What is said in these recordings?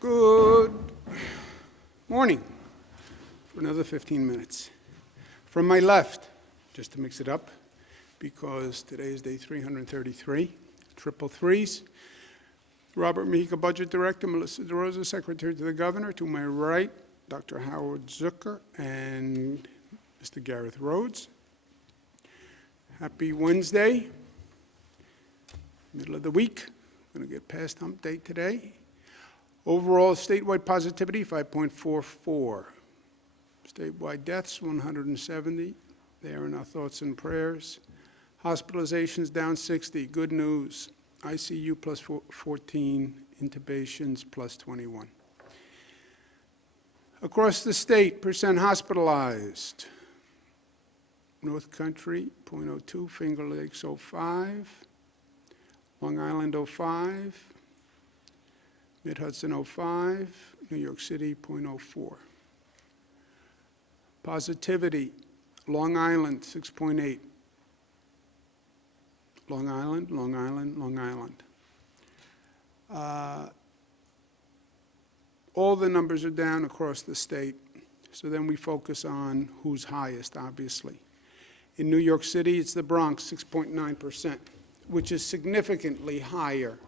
Good morning for another 15 minutes. From my left, just to mix it up, because today is day 333, triple threes. Robert Mihica, Budget Director, Melissa DeRosa, Secretary to the Governor. To my right, Dr. Howard Zucker and Mr. Gareth Rhodes. Happy Wednesday, middle of the week. We're going to get past hump day today. Overall statewide positivity, 5.44. Statewide deaths, 170. They are in our thoughts and prayers. Hospitalizations down 60. Good news. ICU plus 14. Intubations plus 21. Across the state, percent hospitalized. North Country, 0.02. Finger Lakes, 0.5. Long Island, 0.5. Mid-Hudson, 0.5. New York City, 0.04. Positivity, Long Island, 6.8. Long Island, Long Island, Long Island. All the numbers are down across the state, so then we focus on who's highest, obviously. In New York City, it's the Bronx, 6.9%, which is significantly higher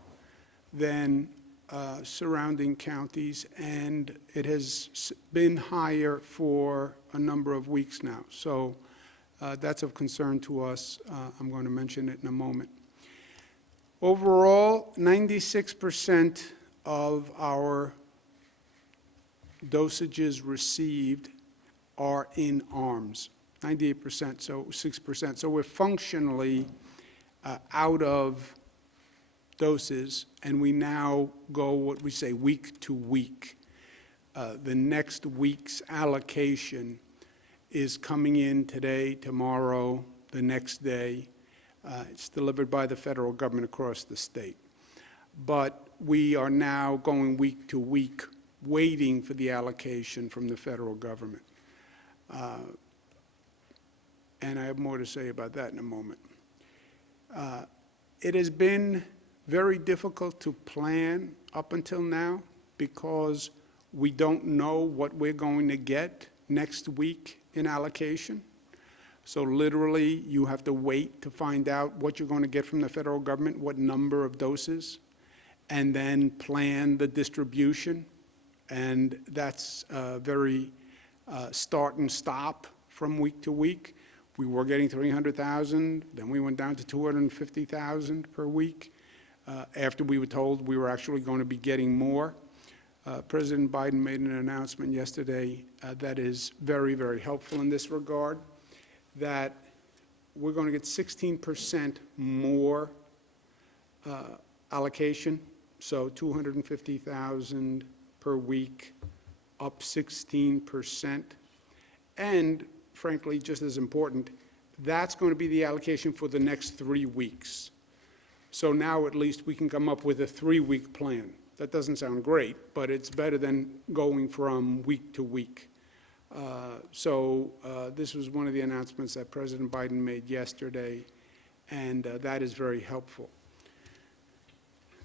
than surrounding counties, and it has been higher for a number of weeks now. So that's of concern to us. I'm going to mention it in a moment. Overall, 96% of our dosages received are in arms, 98%, so 6%. So we're functionally out of doses, and we now go what we say week to week. The next week's allocation is coming in today, tomorrow, the next day. It's delivered by the federal government across the state. But we are now going week to week, waiting for the allocation from the federal government. And I have more to say about that in a moment. It has been very difficult to plan up until now because we don't know what we're going to get next week in allocation. So literally, you have to wait to find out what you're going to get from the federal government, what number of doses, and then plan the distribution. And that's very start and stop from week to week. We were getting 300,000, then we went down to 250,000 per week. After we were told we were actually going to be getting more. President Biden made an announcement yesterday that is very, very helpful in this regard, that we're going to get 16% more allocation, so 250,000 per week, up 16%. And frankly, just as important, that's going to be the allocation for the next 3 weeks. So now at least we can come up with a 3-week plan. That doesn't sound great, but it's better than going from week to week. This was one of the announcements that President Biden made yesterday, and that is very helpful.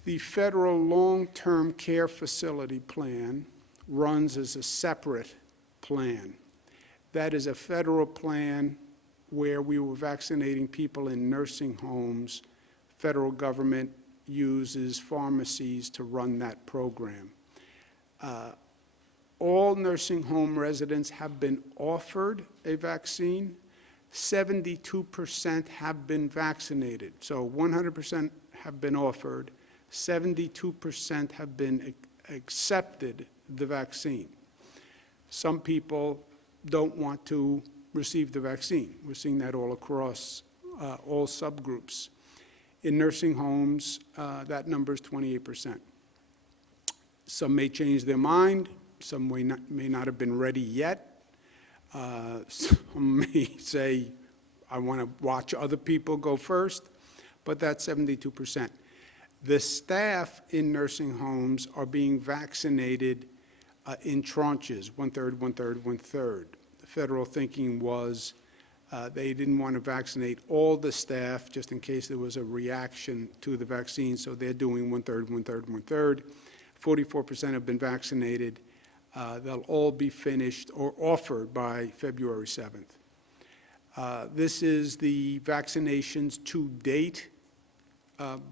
The federal long-term care facility plan runs as a separate plan. That is a federal plan where we were vaccinating people in nursing homes. Federal government uses pharmacies to run that program. All nursing home residents have been offered a vaccine. 72% have been vaccinated. So 100% have been offered. 72% have been accepted the vaccine. Some people don't want to receive the vaccine. We're seeing that all across all subgroups. In nursing homes, that number is 28%. Some may change their mind. Some may not have been ready yet. Some may say, I want to watch other people go first, but that's 72%. The staff in nursing homes are being vaccinated in tranches, 1/3, 1/3, 1/3. The federal thinking was they didn't want to vaccinate all the staff just in case there was a reaction to the vaccine, so they're doing 1/3, 1/3, 1/3. 44% have been vaccinated. They'll all be finished or offered by February 7th. This is the vaccinations to date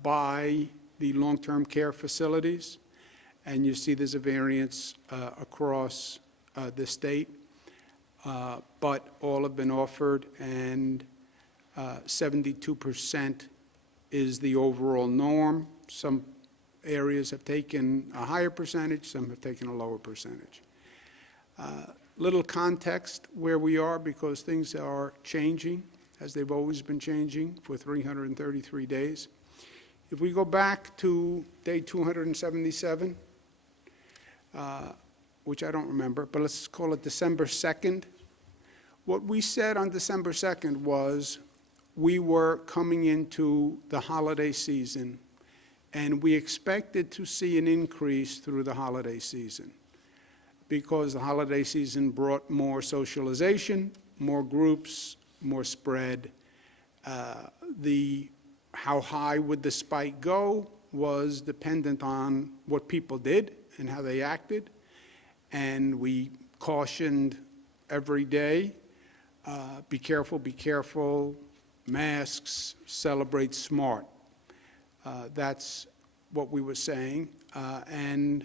by the long-term care facilities. And you see there's a variance across the state, but all have been offered, and 72% is the overall norm. Some areas have taken a higher percentage, some have taken a lower percentage. Little context where we are, because things are changing, as they've always been changing for 333 days. If we go back to day 277, which I don't remember, but let's call it December 2nd, what we said on December 2nd was we were coming into the holiday season, and we expected to see an increase through the holiday season, because the holiday season brought more socialization, more groups, more spread. How high would the spike go was dependent on what people did and how they acted. And we cautioned every day, be careful, masks, celebrate smart. That's what we were saying. And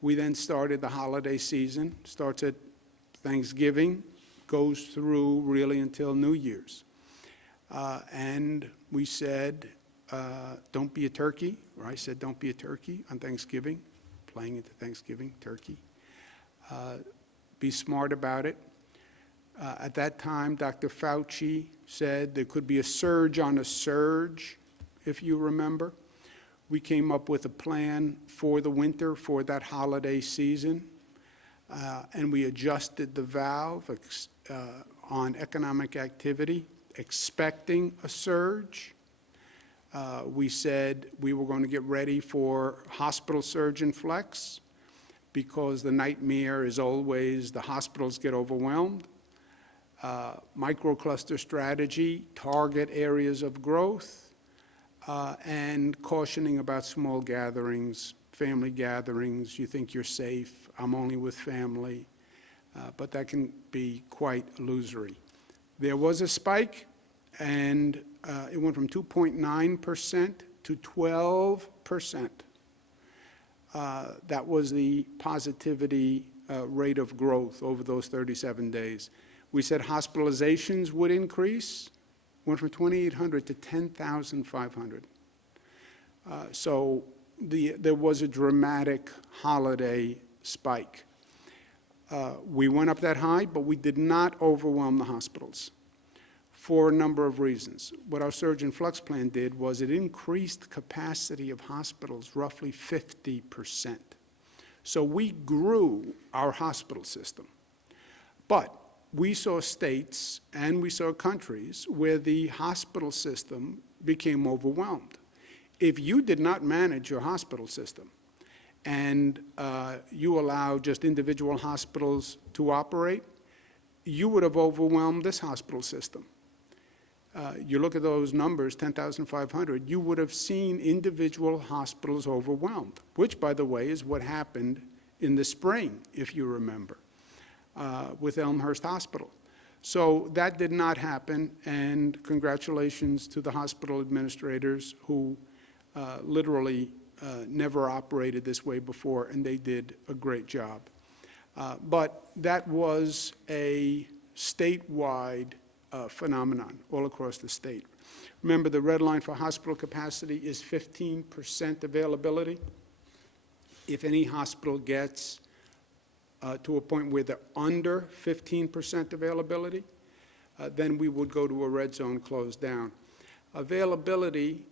we then started the holiday season, starts at Thanksgiving, goes through really until New Year's. And we said, don't be a turkey, or I said, don't be a turkey on Thanksgiving, playing into Thanksgiving, turkey. Be smart about it. At that time, Dr. Fauci said there could be a surge on a surge, if you remember. We came up with a plan for the winter, for that holiday season, and we adjusted the valve on economic activity, expecting a surge. We said we were going to get ready for hospital surge and flex, because the nightmare is always the hospitals get overwhelmed. Microcluster strategy, target areas of growth, and cautioning about small gatherings, family gatherings. You think you're safe, I'm only with family, but that can be quite illusory. There was a spike, and it went from 2.9% to 12%. That was the positivity rate of growth over those 37 days. We said hospitalizations would increase, went from 2,800 to 10,500. So there was a dramatic holiday spike. We went up that high, but we did not overwhelm the hospitals for a number of reasons. What our surge and flux plan did was it increased capacity of hospitals roughly 50%. So we grew our hospital system. But we saw states and we saw countries where the hospital system became overwhelmed. If you did not manage your hospital system and you allowed just individual hospitals to operate, you would have overwhelmed this hospital system. You look at those numbers, 10,500, you would have seen individual hospitals overwhelmed, which, by the way, is what happened in the spring, if you remember, with Elmhurst Hospital. So that did not happen, and congratulations to the hospital administrators who literally never operated this way before, and they did a great job. But that was a statewide phenomenon all across the state. Remember, the red line for hospital capacity is 15% availability. If any hospital gets to a point where they're under 15% availability, then we would go to a red zone, close down. Availability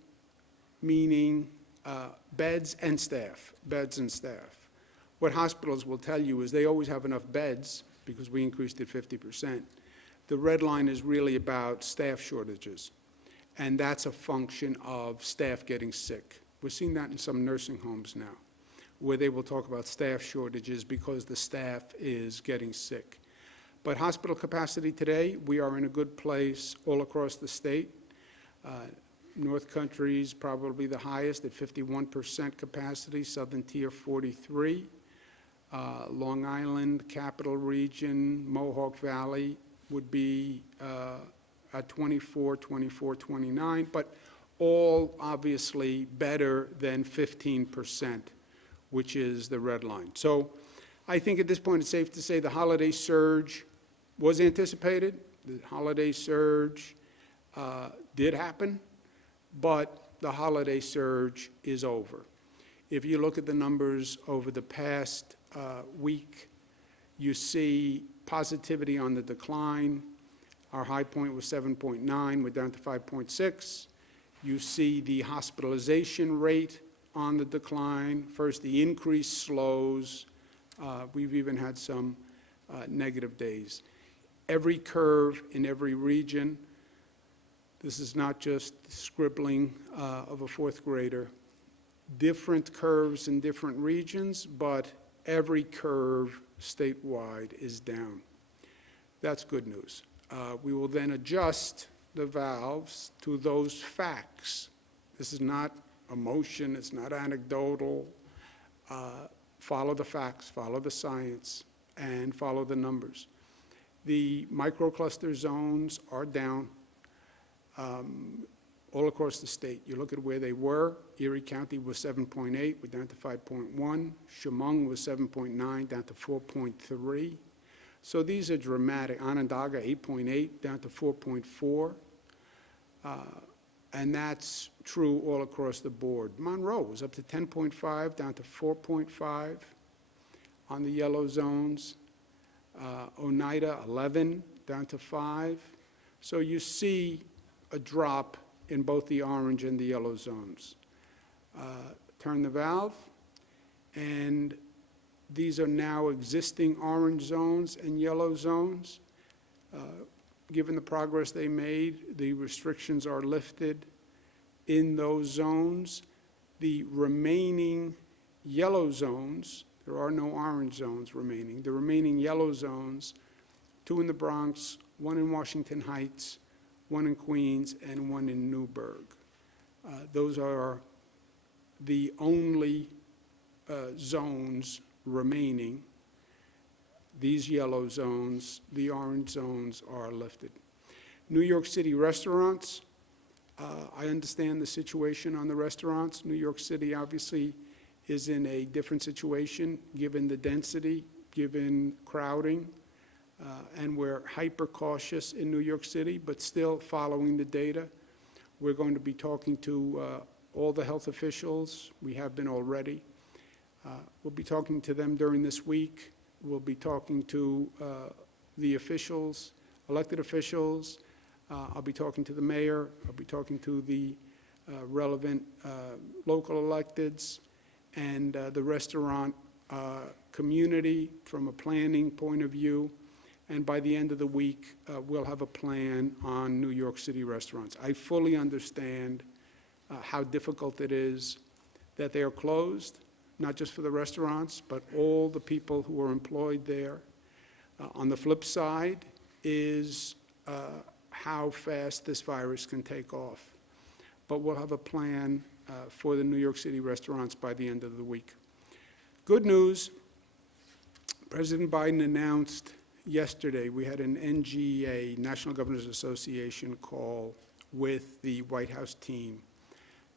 meaning beds and staff, beds and staff. What hospitals will tell you is they always have enough beds because we increased it 50%. The red line is really about staff shortages, and that's a function of staff getting sick. We're seeing that in some nursing homes now, where they will talk about staff shortages because the staff is getting sick. But hospital capacity today, we are in a good place all across the state. North Country is probably the highest at 51% capacity, Southern Tier 43. Long Island, Capital Region, Mohawk Valley would be at 24, 29, but all obviously better than 15%, which is the red line. So I think at this point it's safe to say the holiday surge was anticipated. The holiday surge did happen, but the holiday surge is over. If you look at the numbers over the past week, you see positivity on the decline. Our high point was 7.9, we're down to 5.6. You see the hospitalization rate on the decline. First, the increase slows. We've even had some negative days. Every curve in every region, this is not just scribbling of a fourth grader, different curves in different regions, but every curve statewide is down. That's good news. We will then adjust the valves to those facts. This is not emotion, it's not anecdotal. Follow the facts, follow the science, and follow the numbers. The microcluster zones are down all across the state. You look at where they were. Erie County was 7.8, we're down to 5.1. Chemung was 7.9, down to 4.3. So these are dramatic. Onondaga, 8.8, down to 4.4. And that's true all across the board. Monroe was up to 10.5, down to 4.5 on the yellow zones. Oneida, 11, down to 5. So you see a drop in both the orange and the yellow zones. Turn the valve, and these are now existing orange zones and yellow zones. Given the progress they made, the restrictions are lifted in those zones. The remaining yellow zones, there are no orange zones remaining, the remaining yellow zones, 2 in the Bronx, 1 in Washington Heights, 1 in Queens, and 1 in Newburgh. Those are the only zones remaining. These yellow zones, the orange zones are lifted. New York City restaurants, I understand the situation on the restaurants. New York City obviously is in a different situation given the density, given crowding, and we're hyper cautious in New York City, but still following the data. We're going to be talking to all the health officials. We have been already. We'll be talking to them during this week. We'll be talking to the officials, elected officials. I'll be talking to the mayor. I'll be talking to the relevant local electeds and the restaurant community from a planning point of view. And by the end of the week, we'll have a plan on New York City restaurants. I fully understand how difficult it is that they are closed, not just for the restaurants, but all the people who are employed there. On the flip side is how fast this virus can take off. But we'll have a plan for the New York City restaurants by the end of the week. Good news, President Biden announced yesterday, we had an NGA, National Governors Association, call with the White House team,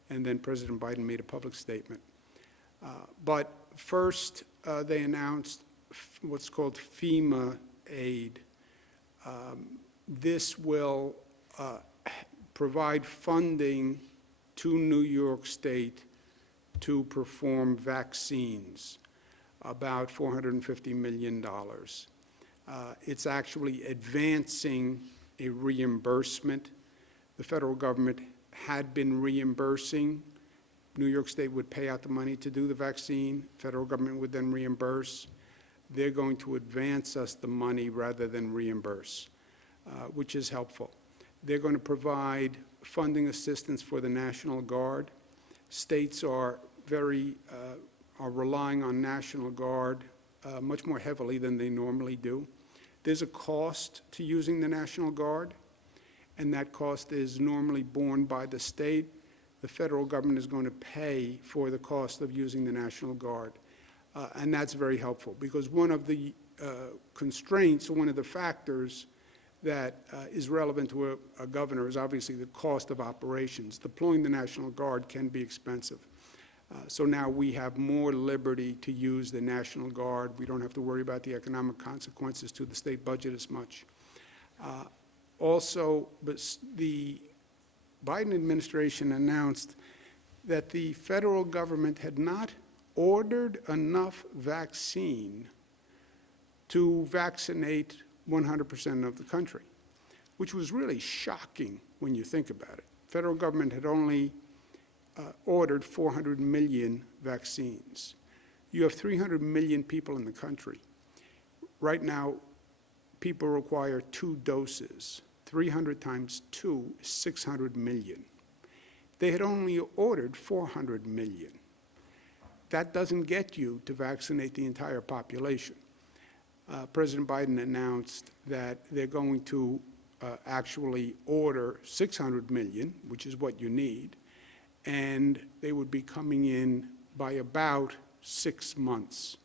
and then President Biden made a public statement. But first, they announced what's called FEMA aid. This will provide funding to New York State to perform vaccines, about $450 million. It's actually advancing a reimbursement. The federal government had been reimbursing. New York State would pay out the money to do the vaccine. Federal government would then reimburse. They're going to advance us the money rather than reimburse, which is helpful. They're going to provide funding assistance for the National Guard. States are relying on National Guard much more heavily than they normally do. There's a cost to using the National Guard, and that cost is normally borne by the state. The federal government is going to pay for the cost of using the National Guard. And that's very helpful, because one of the constraints, one of the factors that is relevant to a governor is obviously the cost of operations. Deploying the National Guard can be expensive. So now we have more liberty to use the National Guard. We don't have to worry about the economic consequences to the state budget as much. Also, the Biden administration announced that the federal government had not ordered enough vaccine to vaccinate 100% of the country, which was really shocking when you think about it. The federal government had only ordered 400 million vaccines. You have 300 million people in the country. Right now, people require 2 doses. 300 times 2 is 600 million. They had only ordered 400 million. That doesn't get you to vaccinate the entire population. President Biden announced that they're going to actually order 600 million, which is what you need, and they would be coming in by about 6 months.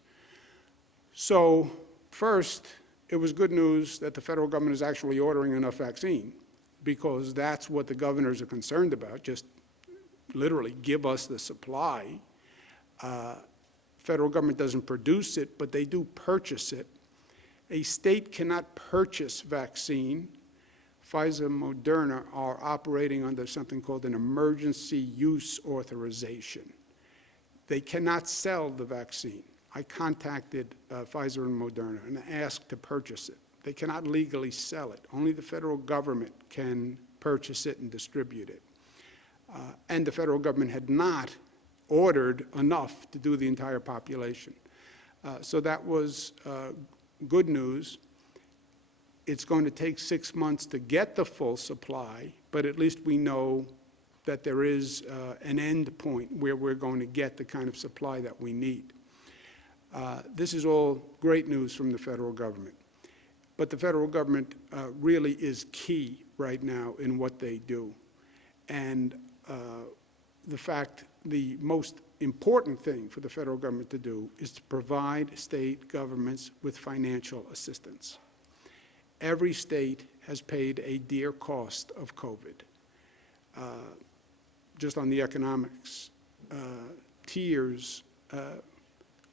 So first, it was good news that the federal government is actually ordering enough vaccine, because that's what the governors are concerned about, just literally give us the supply. Federal government doesn't produce it, but they do purchase it. A state cannot purchase vaccine. Pfizer and Moderna are operating under something called an emergency use authorization. They cannot sell the vaccine. I contacted Pfizer and Moderna and asked to purchase it. They cannot legally sell it. Only the federal government can purchase it and distribute it. And the federal government had not ordered enough to do the entire population. So that was good news. It's going to take 6 months to get the full supply, but at least we know that there is an end point where we're going to get the kind of supply that we need. This is all great news from the federal government. But the federal government really is key right now in what they do. And the most important thing for the federal government to do is to provide state governments with financial assistance. Every state has paid a dear cost of COVID. Just on the economics, tears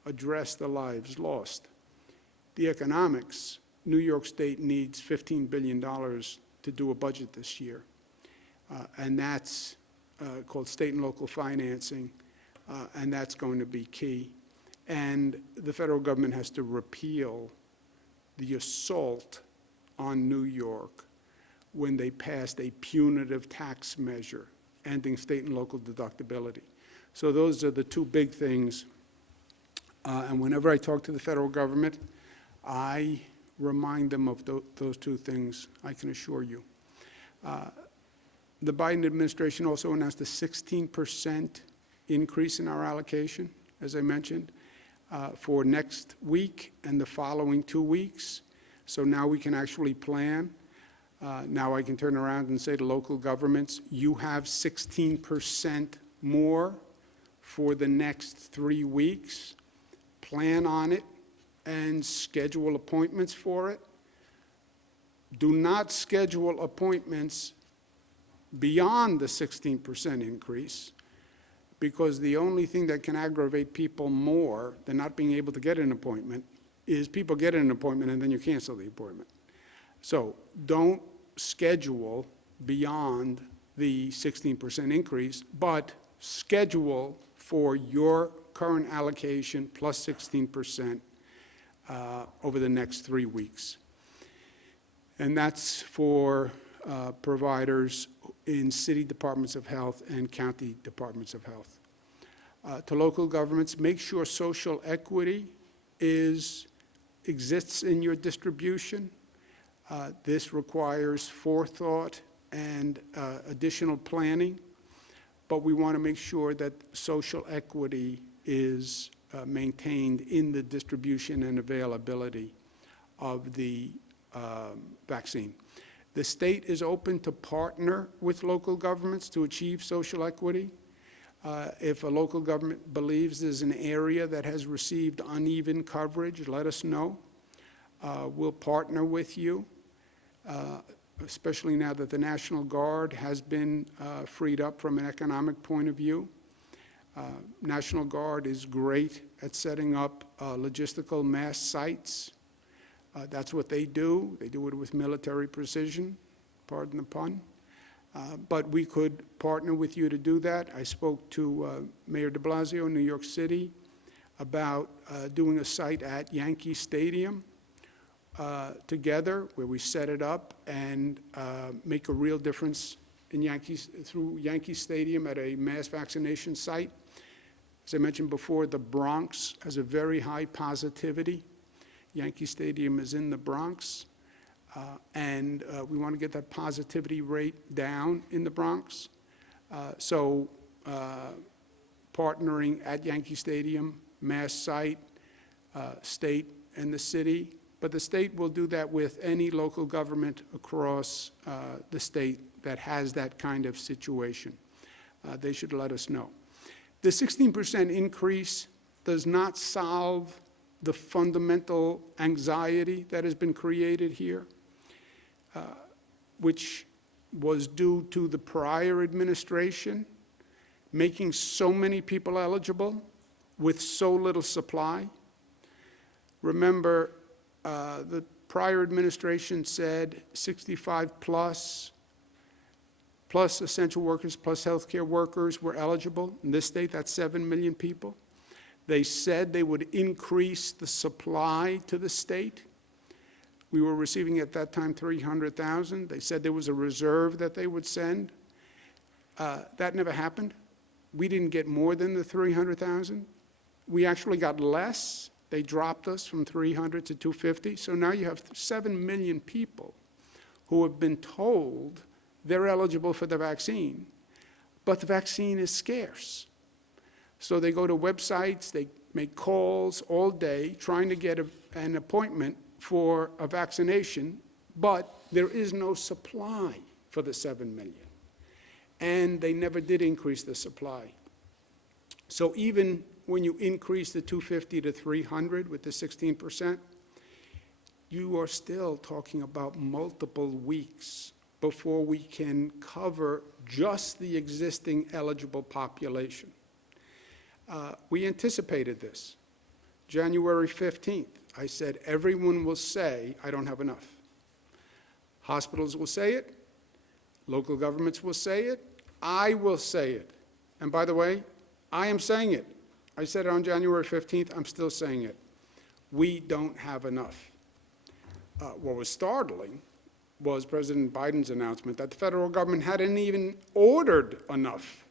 address the lives lost. The economics, New York State needs $15 billion to do a budget this year, and that's called state and local financing, and that's going to be key. And the federal government has to repeal the assault on New York when they passed a punitive tax measure ending state and local deductibility. So those are the 2 big things. And whenever I talk to the federal government, I remind them of those 2 things, I can assure you. The Biden administration also announced a 16% increase in our allocation, as I mentioned, for next week and the following 2 weeks. So now we can actually plan. Now I can turn around and say to local governments, you have 16% more for the next 3 weeks. Plan on it and schedule appointments for it. Do not schedule appointments beyond the 16% increase, because the only thing that can aggravate people more than not being able to get an appointment is people get an appointment and then you cancel the appointment. So don't schedule beyond the 16% increase, but schedule for your current allocation plus 16% over the next 3 weeks. And that's for providers in city departments of health and county departments of health. To local governments, make sure social equity exists in your distribution. This requires forethought and additional planning, but we want to make sure that social equity is maintained in the distribution and availability of the vaccine. The state is open to partner with local governments to achieve social equity. If a local government believes there's an area that has received uneven coverage, let us know. We'll partner with you, especially now that the National Guard has been freed up from an economic point of view. National Guard is great at setting up logistical mass sites. That's what they do. They do it with military precision, pardon the pun. But we could partner with you to do that. I spoke to Mayor de Blasio in New York City about doing a site at Yankee Stadium together, where we set it up and make a real difference in through Yankee Stadium at a mass vaccination site. As I mentioned before, the Bronx has a very high positivity. Yankee Stadium is in the Bronx, and we want to get that positivity rate down in the Bronx. So partnering at Yankee Stadium, mass site, state, and the city. But the state will do that with any local government across the state that has that kind of situation. They should let us know. The 16% increase does not solve the fundamental anxiety that has been created here, which was due to the prior administration making so many people eligible with so little supply. Remember, the prior administration said 65 plus essential workers, plus healthcare workers were eligible. In this state, that's 7 million people. They said they would increase the supply to the state. We were receiving at that time 300,000. They said there was a reserve that they would send. That never happened. We didn't get more than the 300,000. We actually got less. They dropped us from 300 to 250. So now you have 7 million people who have been told they're eligible for the vaccine, but the vaccine is scarce. So they go to websites, they make calls all day trying to get an appointment for a vaccination, but there is no supply for the 7 million. And they never did increase the supply. So even when you increase the 250 to 300 with the 16%, you are still talking about multiple weeks before we can cover just the existing eligible population. We anticipated this. January 15th, I said, everyone will say, I don't have enough. Hospitals will say it. Local governments will say it. I will say it. And by the way, I am saying it. I said it on January 15th. I'm still saying it. We don't have enough. What was startling was President Biden's announcement that the federal government hadn't even ordered enough,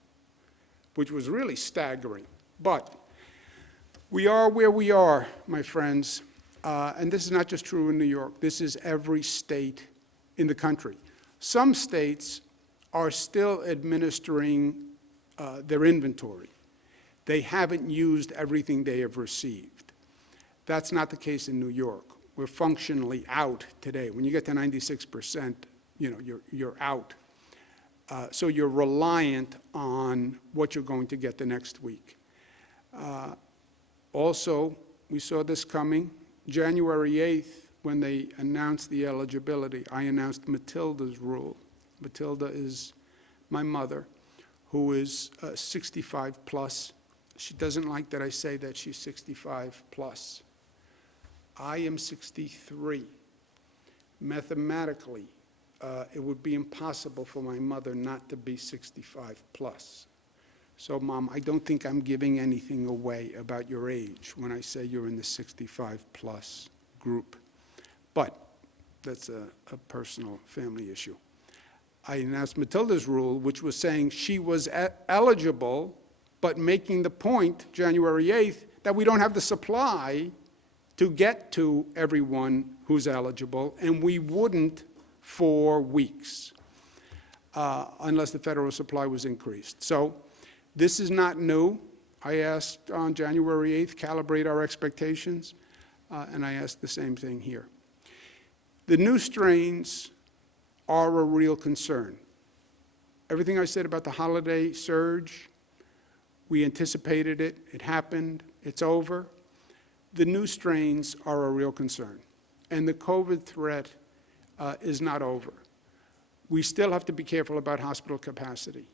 which was really staggering. But we are where we are, my friends, and this is not just true in New York. This is every state in the country. Some states are still administering their inventory. They haven't used everything they have received. That's not the case in New York. We're functionally out today. When you get to 96%, you're out. So you're reliant on what you're going to get the next week. Also, we saw this coming. January 8th, when they announced the eligibility, I announced Matilda's rule. Matilda is my mother, who is 65 plus. She doesn't like that I say that she's 65 plus. I am 63. Mathematically, it would be impossible for my mother not to be 65 plus. So, Mom, I don't think I'm giving anything away about your age when I say you're in the 65 plus group. But that's a personal family issue. I announced Matilda's rule, which was saying she was eligible, but making the point, January 8th, that we don't have the supply to get to everyone who's eligible, and we wouldn't for weeks unless the federal supply was increased. So this is not new. I asked on January 8th, calibrate our expectations, and I asked the same thing here. The new strains are a real concern. Everything I said about the holiday surge, we anticipated it, it happened, it's over. The new strains are a real concern, and the COVID threat is not over. We still have to be careful about hospital capacity.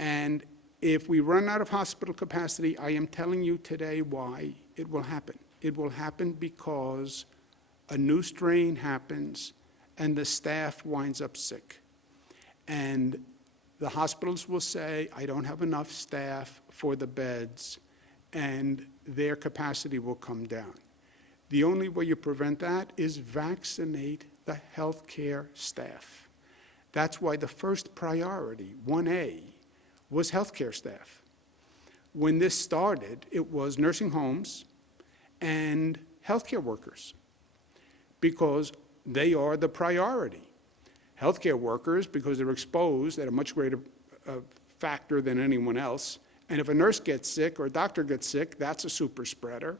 And if we run out of hospital capacity, I am telling you today why it will happen. It will happen because a new strain happens and the staff winds up sick. And the hospitals will say, I don't have enough staff for the beds, and their capacity will come down. The only way you prevent that is vaccinate the healthcare staff. That's why the first priority, 1A, was healthcare staff. When this started, it was nursing homes and healthcare workers, because they are the priority. Healthcare workers, because they're exposed at a much greater factor than anyone else. And if a nurse gets sick or a doctor gets sick, that's a super spreader.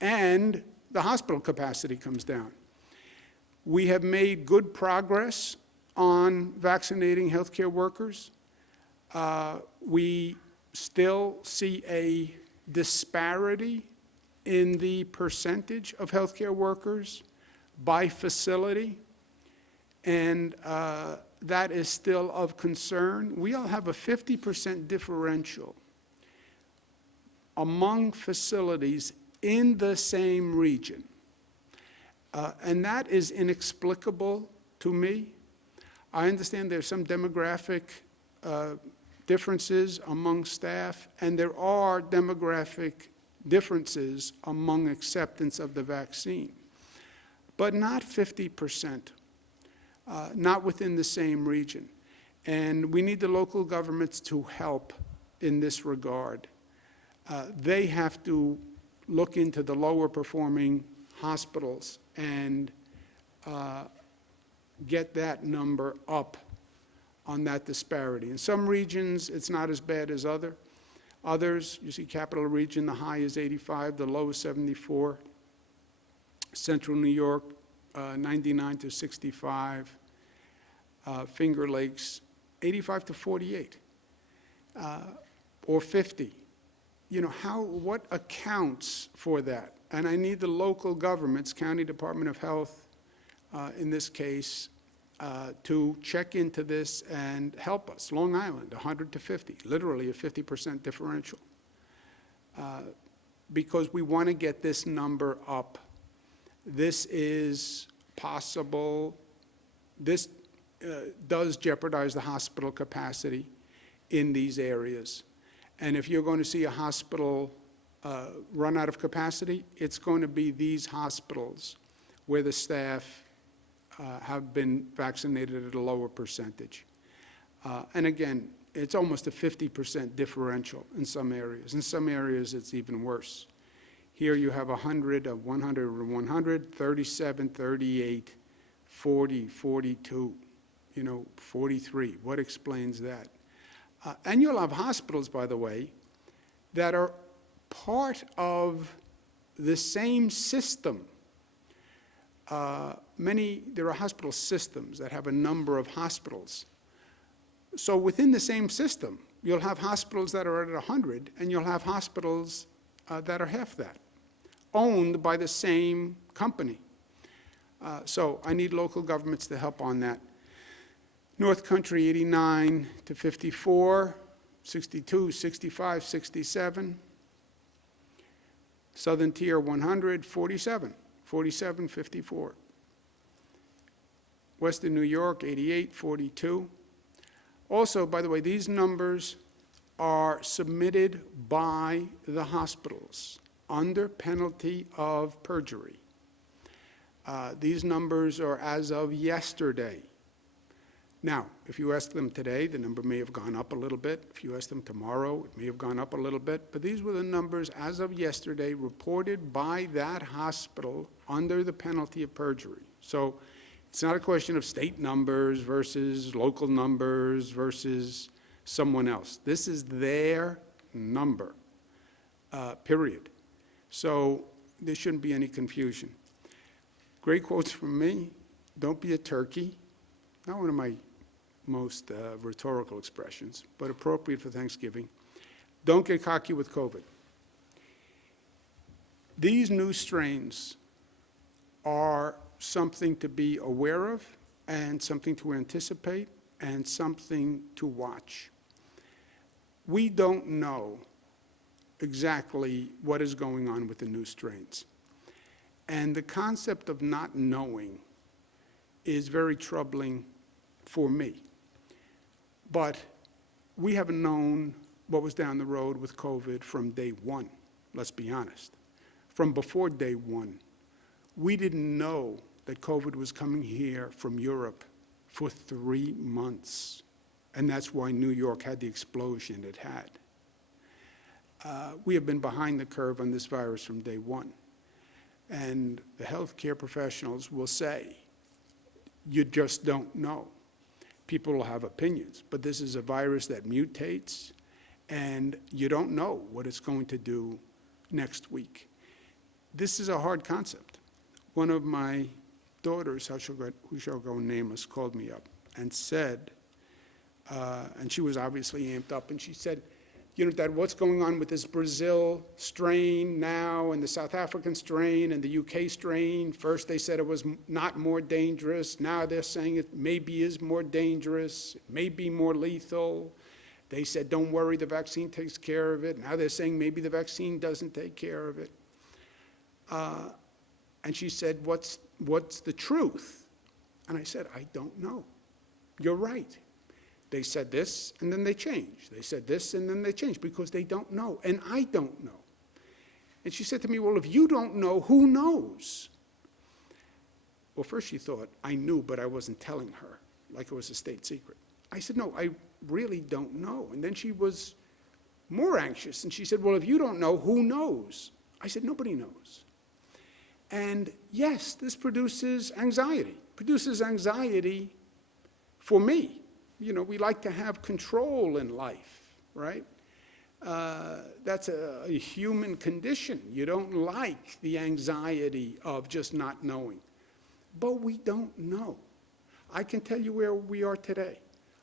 And the hospital capacity comes down. We have made good progress on vaccinating healthcare workers. We still see a disparity in the percentage of healthcare workers by facility, and that is still of concern. We all have a 50% differential among facilities in the same region, and that is inexplicable to me. I understand there's some demographic differences among staff, and there are demographic differences among acceptance of the vaccine, but not 50%, not within the same region. And we need the local governments to help in this regard. They have to look into the lower performing hospitals and get that number up on that disparity. In some regions, it's not as bad as others. You see Capital Region, the high is 85, the low is 74. Central New York, 99 to 65. Finger Lakes, 85 to 48, or 50. You know, what accounts for that? And I need the local governments, County Department of Health, in this case, to check into this and help us. Long Island, 100 to 50, literally a 50% differential. Because we want to get this number up. This is possible. This does jeopardize the hospital capacity in these areas. And if you're going to see a hospital run out of capacity, it's going to be these hospitals where the staff have been vaccinated at a lower percentage. And again, it's almost a 50% differential in some areas. In some areas, it's even worse. Here you have 100, 100, 100, 37, 38, 40, 42, 43. What explains that? And you'll have hospitals, by the way, that are part of the same system. There are hospital systems that have a number of hospitals. So within the same system, you'll have hospitals that are at 100, and you'll have hospitals that are half that, owned by the same company. So I need local governments to help on that. North Country, 89 to 54, 62, 65, 67. Southern Tier, 100, 47, 47, 54. Western New York, 88, 42. Also, by the way, these numbers are submitted by the hospitals under penalty of perjury. These numbers are as of yesterday. Now, if you ask them today, the number may have gone up a little bit. If you ask them tomorrow, it may have gone up a little bit. But these were the numbers as of yesterday reported by that hospital under the penalty of perjury. So it's not a question of state numbers versus local numbers versus someone else. This is their number, period. So there shouldn't be any confusion. Great quotes from me. Don't be a turkey. not one of my most rhetorical expressions, but appropriate for Thanksgiving. Don't get cocky with COVID. These new strains are something to be aware of and something to anticipate and something to watch. We don't know exactly what is going on with the new strains. And the concept of not knowing is very troubling for me. But we haven't known what was down the road with COVID from day one, let's be honest. From before day one, we didn't know that COVID was coming here from Europe for 3 months. And that's why New York had the explosion it had. We have been behind the curve on this virus from day one. And the healthcare professionals will say, you just don't know. People will have opinions, but this is a virus that mutates, and you don't know what it's going to do next week. This is a hard concept. One of my daughters, who shall go nameless, called me up and said, and she was obviously amped up, and she said, you know, Dad, what's going on with this Brazil strain now and the South African strain and the UK strain? First they said it was not more dangerous. Now they're saying it maybe is more dangerous, it may be more lethal. They said, don't worry, the vaccine takes care of it. Now they're saying maybe the vaccine doesn't take care of it. And she said, what's the truth? And I said, I don't know. You're right. They said this, and then they changed. They said this, and then they changed, because they don't know, and I don't know. And she said to me, well, if you don't know, who knows? Well, first she thought I knew, but I wasn't telling her, like it was a state secret. I said, no, I really don't know. And then she was more anxious, and she said, well, if you don't know, who knows? I said, nobody knows. And yes, this produces anxiety for me. You know, we like to have control in life, right? That's a human condition. You don't like the anxiety of just not knowing. But we don't know. I can tell you where we are today.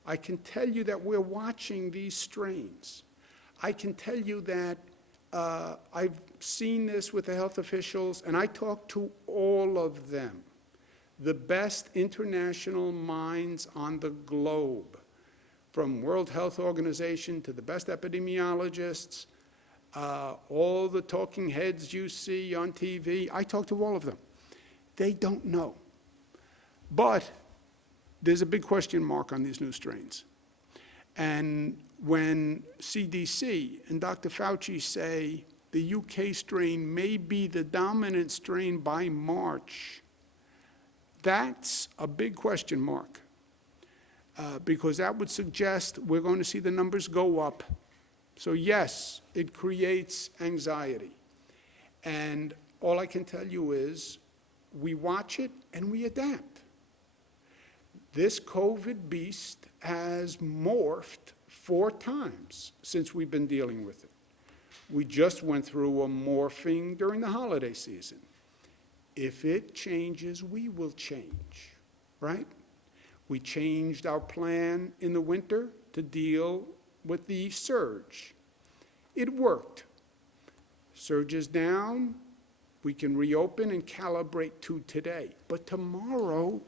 I can tell you that we're watching these strains. I can tell you that I've seen this with the health officials, and I talked to all of them. The best international minds on the globe, from World Health Organization to the best epidemiologists, all the talking heads you see on TV, I talked to all of them. They don't know. But there's a big question mark on these new strains. And when CDC and Dr. Fauci say the UK strain may be the dominant strain by March, that's a big question mark, because that would suggest we're going to see the numbers go up. So yes, it creates anxiety. And all I can tell you is we watch it and we adapt. This COVID beast has morphed 4 times since we've been dealing with it. We just went through a morphing during the holiday season. If it changes, we will change, right? We changed our plan in the winter to deal with the surge. It worked. Surge is down, we can reopen and calibrate to today. But tomorrow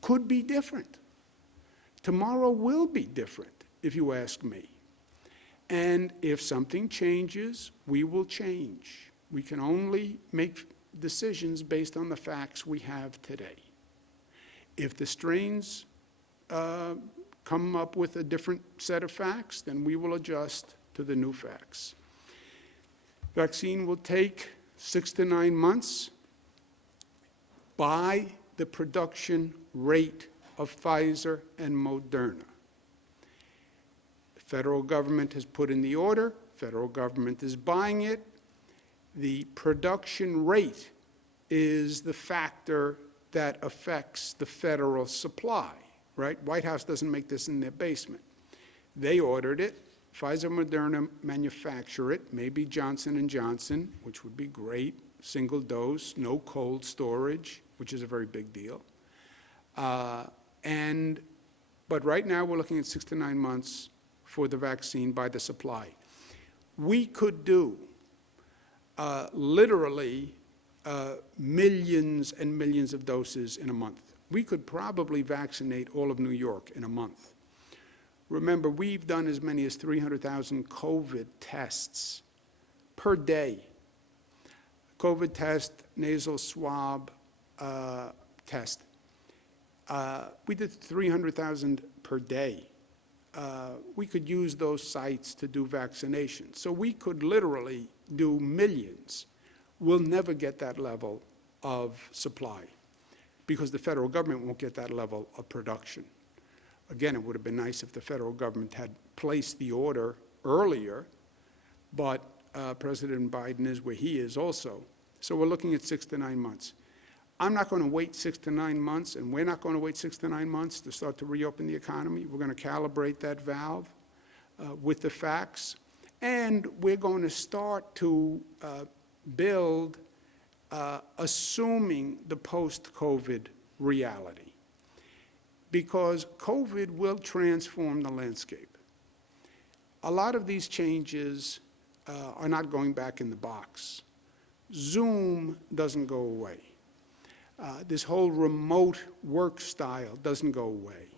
could be different. Tomorrow will be different, if you ask me. And if something changes, we will change. We can only make decisions based on the facts we have today. If the strains come up with a different set of facts, then we will adjust to the new facts. Vaccine will take 6 to 9 months. By the production rate of Pfizer and Moderna. The federal government has put in the order. Federal government is buying it. The production rate is the factor that affects the federal supply, right? White House doesn't make this in their basement. They ordered it. Pfizer, Moderna manufacture it, maybe Johnson & Johnson, which would be great, single dose, no cold storage, which is a very big deal. And But right now, we're looking at 6 to 9 months for the vaccine by the supply. We could do literally millions and millions of doses in a month. We could probably vaccinate all of New York in a month. Remember, we've done as many as 300,000 COVID tests per day. COVID test, nasal swab test. We did 300,000 per day. We could use those sites to do vaccination. So we could literally do millions. We'll never get that level of supply because the federal government won't get that level of production. Again, it would have been nice if the federal government had placed the order earlier, but President Biden is where he is also. So we're looking at 6 to 9 months. I'm not going to wait 6 to 9 months, and we're not going to wait 6 to 9 months to start to reopen the economy. We're going to calibrate that valve with the facts, and we're going to start to build assuming the post-COVID reality, because COVID will transform the landscape. A lot of these changes are not going back in the box. Zoom doesn't go away. This whole remote work style doesn't go away.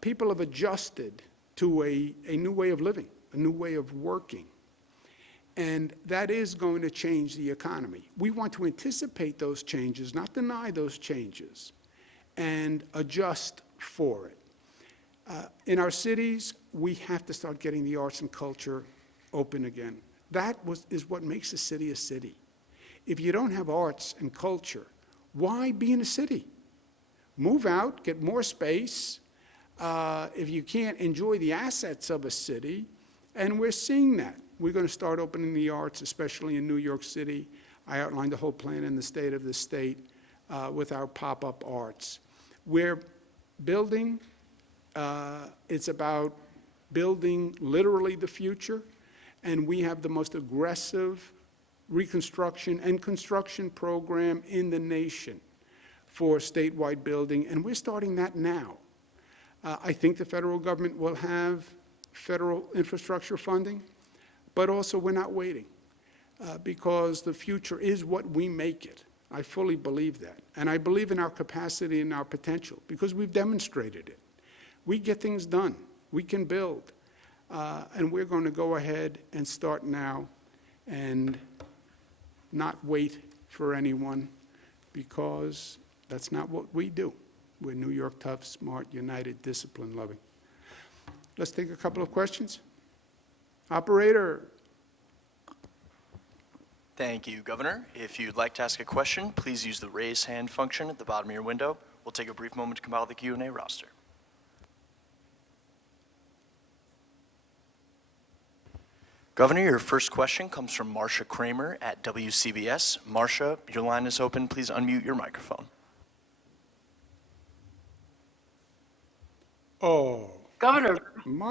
People have adjusted to a new way of living, a new way of working. And that is going to change the economy. We want to anticipate those changes, not deny those changes, and adjust for it. In our cities, we have to start getting the arts and culture open again. That is what makes a city a city. If you don't have arts and culture, why be in a city? Move out, get more space. If you can't enjoy the assets of a city, and we're seeing that. We're going to start opening the arts, especially in New York City. I outlined the whole plan in the state of the state with our pop-up arts. We're building, it's about building literally the future, and we have the most aggressive reconstruction and construction program in the nation for statewide building, and we're starting that now. I think the federal government will have federal infrastructure funding, but also we're not waiting because the future is what we make it. I fully believe that, and I believe in our capacity and our potential because we've demonstrated it. We get things done. We can build, and we're going to go ahead and start now and not wait for anyone because that's not what we do. We're New York tough, smart, united, discipline loving. Let's take a couple of questions. Operator. Thank you, Governor. If you'd like to ask a question, please use the raise hand function at the bottom of your window. We'll take a brief moment to compile the Q&A roster. Governor, your first question comes from Marcia Kramer at WCBS. Marcia, your line is open. Please unmute your microphone. Oh. Governor. Marcia.